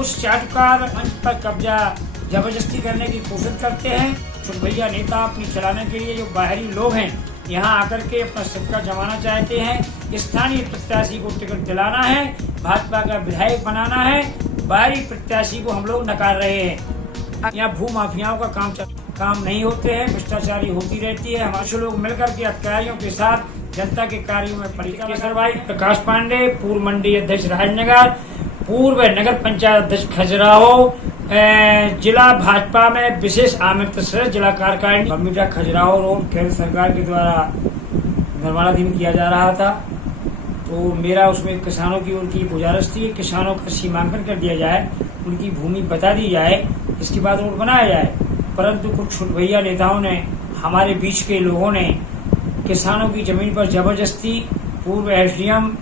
कुछ चाटुकार मंच पर कब्जा जबरदस्ती करने की कोशिश करते हैं। भैया नेता अपनी चलाने के लिए जो बाहरी लोग हैं यहाँ आकर के अपना सिक्का जमाना चाहते हैं। स्थानीय प्रत्याशी को टिकट दिलाना है, भाजपा का विधायक बनाना है। बाहरी प्रत्याशी को हम लोग नकार रहे हैं। यहाँ भू माफियाओं का काम नहीं होते हैं, भ्रष्टाचारी होती रहती है। हमारे लोग मिलकर के अधिकारियों के साथ जनता के कार्यों में परिचालन। भाई प्रकाश पांडे, पूर्व मंडी अध्यक्ष राजनगर, पूर्व नगर पंचायत अध्यक्ष खजुराहो, जिला भाजपा में विशेष आमंत्रित सदस्य जिला कार्यकारिणी। बरमीठा खजुराहो रोड केंद्र सरकार के द्वारा निर्माणाधीन किया जा रहा था, तो मेरा उसमें किसानों की उनकी गुजारिश थी, किसानों का सीमांकन कर दिया जाए, उनकी भूमि बता दी जाए, इसके बाद रोड बनाया जाए। परंतु कुछ छुटभैया नेताओं ने, हमारे बीच के लोगों ने किसानों की जमीन पर जबरदस्ती पूर्व एसडीएम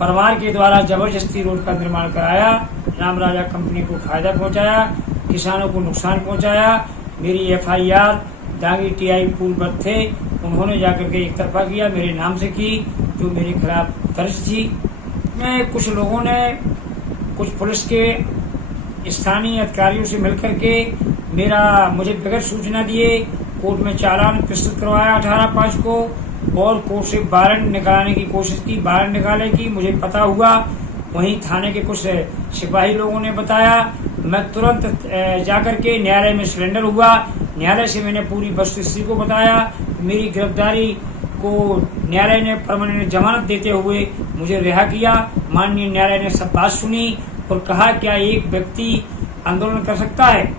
परमार के द्वारा जबरदस्ती रोड का निर्माण कराया। राम राजा कंपनी को फायदा पहुंचाया, किसानों को नुकसान पहुंचाया। मेरी एफआईआर दांगी टीआई पूर्व थे, उन्होंने जाकर के एक तरफा किया, मेरे नाम से की, जो मेरे खिलाफ दर्ज थी। मैं कुछ लोगों ने, कुछ पुलिस के स्थानीय अधिकारियों से मिलकर के मुझे बगैर सूचना दिए कोर्ट में चालान प्रस्तुत करवाया 18/5 को, और कोर्ट से वारंट निकालने की कोशिश की। वारंट निकालने की मुझे पता हुआ, वहीं थाने के कुछ सिपाही लोगों ने बताया। मैं तुरंत जाकर के न्यायालय में सरेंडर हुआ। न्यायालय से मैंने पूरी वस्तुस्थिति को बताया। मेरी गिरफ्तारी को न्यायालय ने परमानेंट जमानत देते हुए मुझे रिहा किया। माननीय न्यायालय ने सब बात सुनी और कहा, क्या एक व्यक्ति आंदोलन कर सकता है?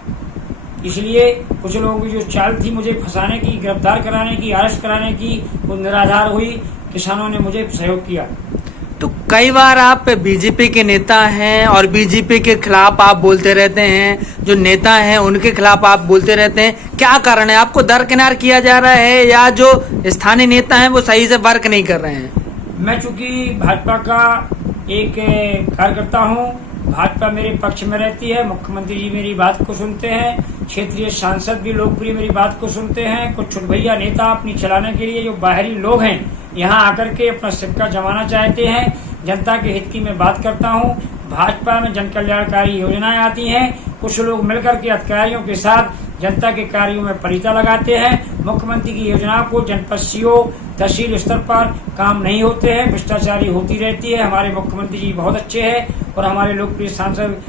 इसलिए कुछ लोगों की जो चाल थी मुझे फंसाने की, गिरफ्तार कराने की, अरेस्ट कराने की, वो निराधार हुई। किसानों ने मुझे सहयोग किया। तो कई बार आप बीजेपी के नेता हैं और बीजेपी के खिलाफ आप बोलते रहते हैं, जो नेता हैं उनके खिलाफ आप बोलते रहते हैं, क्या कारण है? आपको दरकिनार किया जा रहा है या जो स्थानीय नेता हैं वो सही से वर्क नहीं कर रहे हैं? मैं चूंकि भाजपा का एक कार्यकर्ता हूं, भाजपा मेरे पक्ष में रहती है, मुख्यमंत्री जी मेरी बात को सुनते हैं, क्षेत्रीय सांसद भी लोकप्रिय मेरी बात को सुनते हैं। कुछ छुटभैया नेता अपनी चलाने के लिए जो बाहरी लोग हैं यहाँ आकर के अपना सिक्का जमाना चाहते हैं। जनता के हित की मैं बात करता हूँ। भाजपा में जन कल्याणकारी योजनाएं आती हैं, कुछ लोग मिलकर के अधिकारियों के साथ जनता के कार्यों में परिता लगाते हैं। मुख्यमंत्री की योजनाओं को जनपद सीओ तहसील स्तर पर काम नहीं होते हैं, भ्रष्टाचारी होती रहती है। हमारे मुख्यमंत्री जी बहुत अच्छे हैं और हमारे लोकप्रिय सांसद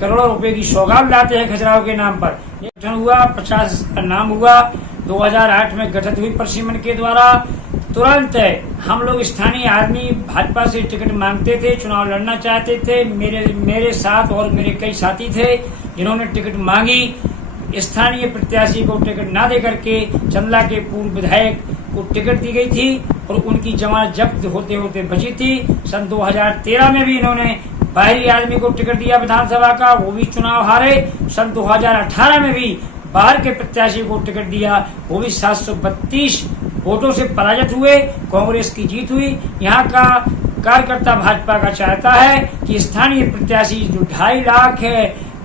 करोड़ों रुपए की सौगात लाते हैं खजुराहो के नाम पर। गठन हुआ, 50 का नाम हुआ, 2008 में गठित हुई प्रशिमन के द्वारा। तुरंत हम लोग स्थानीय आदमी भाजपा से टिकट मांगते थे, चुनाव लड़ना चाहते थे। मेरे साथ और मेरे कई साथी थे जिन्होंने टिकट मांगी। स्थानीय प्रत्याशी को टिकट ना दे करके चंदला के पूर्व विधायक को टिकट दी गई थी और उनकी जमानत जब्त होते होते बची थी। सन 2013 में भी इन्होंने बाहरी आदमी को टिकट दिया विधानसभा का, वो भी चुनाव हारे। सन 2018 में भी बाहर के प्रत्याशी को टिकट दिया, वो भी 732 वोटों से पराजित हुए। कांग्रेस की जीत हुई। यहाँ का कार्यकर्ता भाजपा का चाहता है कि स्थानीय प्रत्याशी जो 2.5 लाख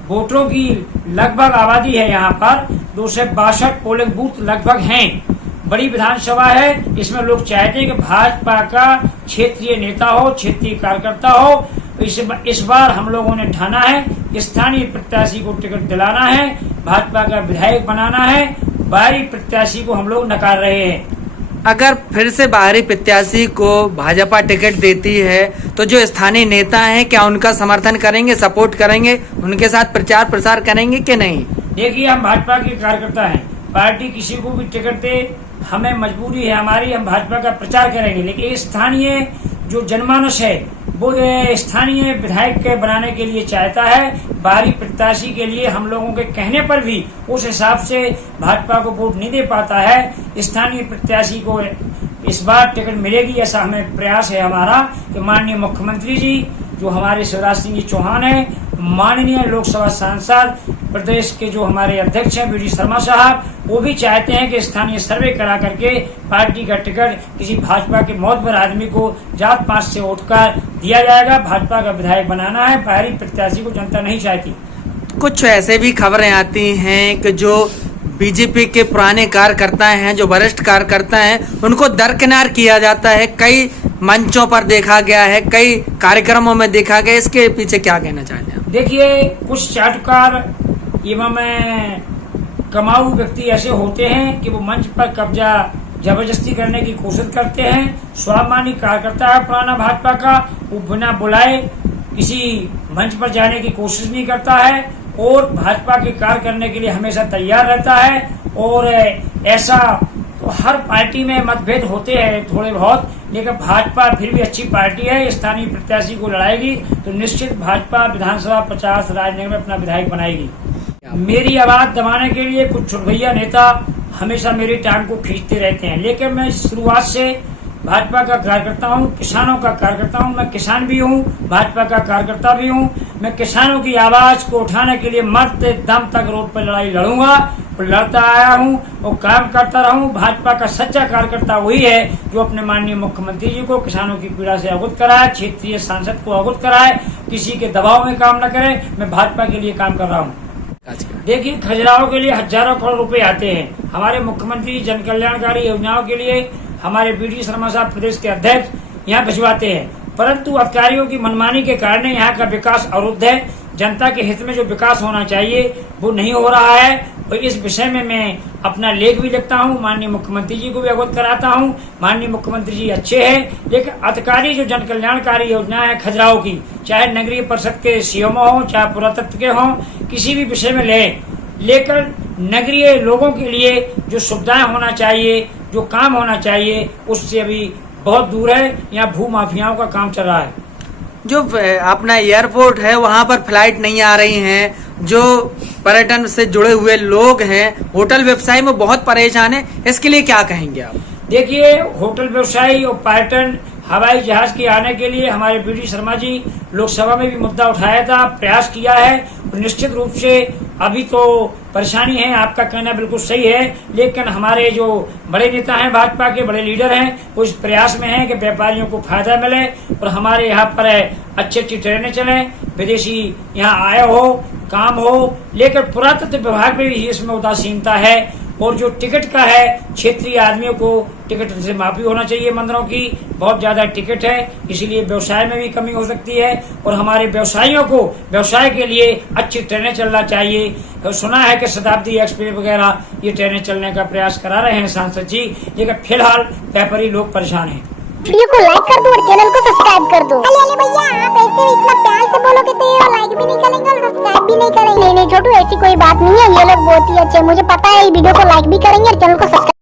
वोटरों की लगभग आबादी है, यहाँ पर 262 पोलिंग बूथ लगभग हैं। बड़ी विधानसभा है, इसमें लोग चाहते हैं कि भाजपा का क्षेत्रीय नेता हो, क्षेत्रीय कार्यकर्ता हो। इस बार हम लोगों ने ठाना है स्थानीय प्रत्याशी को टिकट दिलाना है, भाजपा का विधायक बनाना है। बाहरी प्रत्याशी को हम लोग नकार रहे हैं। अगर फिर से बाहरी प्रत्याशी को भाजपा टिकट देती है तो जो स्थानीय नेता हैं क्या उनका समर्थन करेंगे, सपोर्ट करेंगे, उनके साथ प्रचार प्रसार करेंगे कि नहीं? देखिए, हम भाजपा के कार्यकर्ता हैं, पार्टी किसी को भी टिकट दे, हमें मजबूरी है हमारी, हम भाजपा का प्रचार करेंगे। लेकिन स्थानीय जो जनमानस है वो स्थानीय विधायक के बनाने के लिए चाहता है। बाहरी प्रत्याशी के लिए हम लोगों के कहने पर भी उस हिसाब से भाजपा को वोट नहीं दे पाता है। स्थानीय प्रत्याशी को इस बार टिकट मिलेगी, ऐसा हमें प्रयास है हमारा कि माननीय मुख्यमंत्री जी जो हमारे शिवराज सिंह जी चौहान है, माननीय लोकसभा सांसद प्रदेश के जो हमारे अध्यक्ष हैं वी.डी. शर्मा साहब, वो भी चाहते हैं कि स्थानीय सर्वे करा करके पार्टी का टिकट किसी भाजपा के मोहतबर आदमी को जात पात से उठकर दिया जाएगा। भाजपा का विधायक बनाना है, बाहरी प्रत्याशी को जनता नहीं चाहती। कुछ ऐसे भी खबरें आती हैं कि जो बीजेपी के पुराने कार्यकर्ता हैं, जो वरिष्ठ कार्यकर्ता हैं, उनको दरकिनार किया जाता है। कई मंचों पर देखा गया है, कई कार्यक्रमों में देखा गया। इसके पीछे क्या कहना चाहते हैं? देखिए, कुछ चाटुकार एवं कमाऊ व्यक्ति ऐसे होते हैं कि वो मंच पर कब्जा जबरदस्ती करने की कोशिश करते हैं। स्वाभिमानी कार्यकर्ता है पुराना भाजपा का, वो बिना बुलाए किसी मंच पर जाने की कोशिश नहीं करता है और भाजपा के कार्य करने के लिए हमेशा तैयार रहता है। और ऐसा तो हर पार्टी में मतभेद होते हैं थोड़े बहुत, लेकिन भाजपा फिर भी अच्छी पार्टी है। स्थानीय प्रत्याशी को लड़ाएगी तो निश्चित भाजपा विधानसभा 50 राजनगर में अपना विधायक बनाएगी। मेरी आवाज दबाने के लिए कुछ छुटभैया नेता हमेशा मेरी टांग को खींचते रहते हैं, लेकिन मैं शुरुआत से भाजपा का कार्यकर्ता हूँ, किसानों का कार्यकर्ता हूँ। मैं किसान भी हूँ, भाजपा का कार्यकर्ता भी हूँ। मैं किसानों की आवाज को उठाने के लिए मरते दम तक रोड पर लड़ाई लड़ूंगा और लड़ता आया हूँ और काम करता रहूँ। भाजपा का सच्चा कार्यकर्ता वही है जो अपने माननीय मुख्यमंत्री जी को किसानों की पीड़ा से अवगत कराए, क्षेत्रीय सांसद को अवगत कराए, किसी के दबाव में काम न करे। मैं भाजपा के लिए काम कर रहा हूँ। देखिए, खजुराहो के लिए हजारों करोड़ रुपए आते हैं। हमारे मुख्यमंत्री जन कल्याणकारी योजनाओं के लिए हमारे बीडी शर्मा साहब प्रदेश के अध्यक्ष यहाँ भिजवाते हैं, परंतु अधिकारियों की मनमानी के कारण यहाँ का विकास अवरुद्ध है। जनता के हित में जो विकास होना चाहिए वो नहीं हो रहा है और इस विषय में मैं अपना लेख भी लिखता हूँ, माननीय मुख्यमंत्री जी को भी अवगत कराता हूँ। माननीय मुख्यमंत्री जी अच्छे हैं, लेकिन अधिकारी जो जन कल्याणकारी योजना है खजुराहो की, चाहे नगरीय परिषद के सीएमओ हो, चाहे पुरातत्व के हों, किसी भी विषय में लेकर नगरीय लोगों के लिए जो सुविधाएं होना चाहिए, जो काम होना चाहिए, उससे अभी बहुत दूर है। यहाँ भू माफियाओं का काम चल रहा है। जो अपना एयरपोर्ट है वहाँ पर फ्लाइट नहीं आ रही हैं, जो पर्यटन से जुड़े हुए लोग हैं, होटल व्यवसाय में बहुत परेशान है, इसके लिए क्या कहेंगे आप? देखिए, होटल व्यवसायी और पर्यटन हवाई जहाज के आने के लिए हमारे बीडी शर्मा जी लोकसभा में भी मुद्दा उठाया था, प्रयास किया है और निश्चित रूप से अभी तो परेशानी है। आपका कहना बिल्कुल सही है, लेकिन हमारे जो बड़े नेता हैं, भाजपा के बड़े लीडर हैं, वो इस प्रयास में हैं कि व्यापारियों को फायदा मिले और हमारे यहाँ पर अच्छी अच्छी ट्रेनें चलें, विदेशी यहाँ आए हो, काम हो। लेकिन पुरातत्व विभाग में भी इसमें उदासीनता है और जो टिकट का है, क्षेत्रीय आदमियों को टिकट से माफी होना चाहिए। मंदिरों की बहुत ज्यादा टिकट है, इसीलिए व्यवसाय में भी कमी हो सकती है और हमारे व्यवसायियों को व्यवसाय के लिए अच्छी ट्रेनें चलना चाहिए। तो सुना है कि शताब्दी एक्सप्रेस वगैरह ये ट्रेनें चलने का प्रयास करा रहे हैं सांसद जी, लेकिन फिलहाल व्यापारी लोग परेशान हैं। वीडियो को लाइक कर दो और चैनल को सब्सक्राइब कर दो। अरे भैया, आप ऐसे इतना प्यार से बोलोगे तो ये लाइक भी नहीं करेंगे और सब्सक्राइब भी नहीं करेंगे। नहीं छोटू, ऐसी कोई बात नहीं है, ये लोग बहुत ही अच्छे, मुझे पता है। वीडियो को लाइक भी करेंगे और चैनल को सब्सक्राइब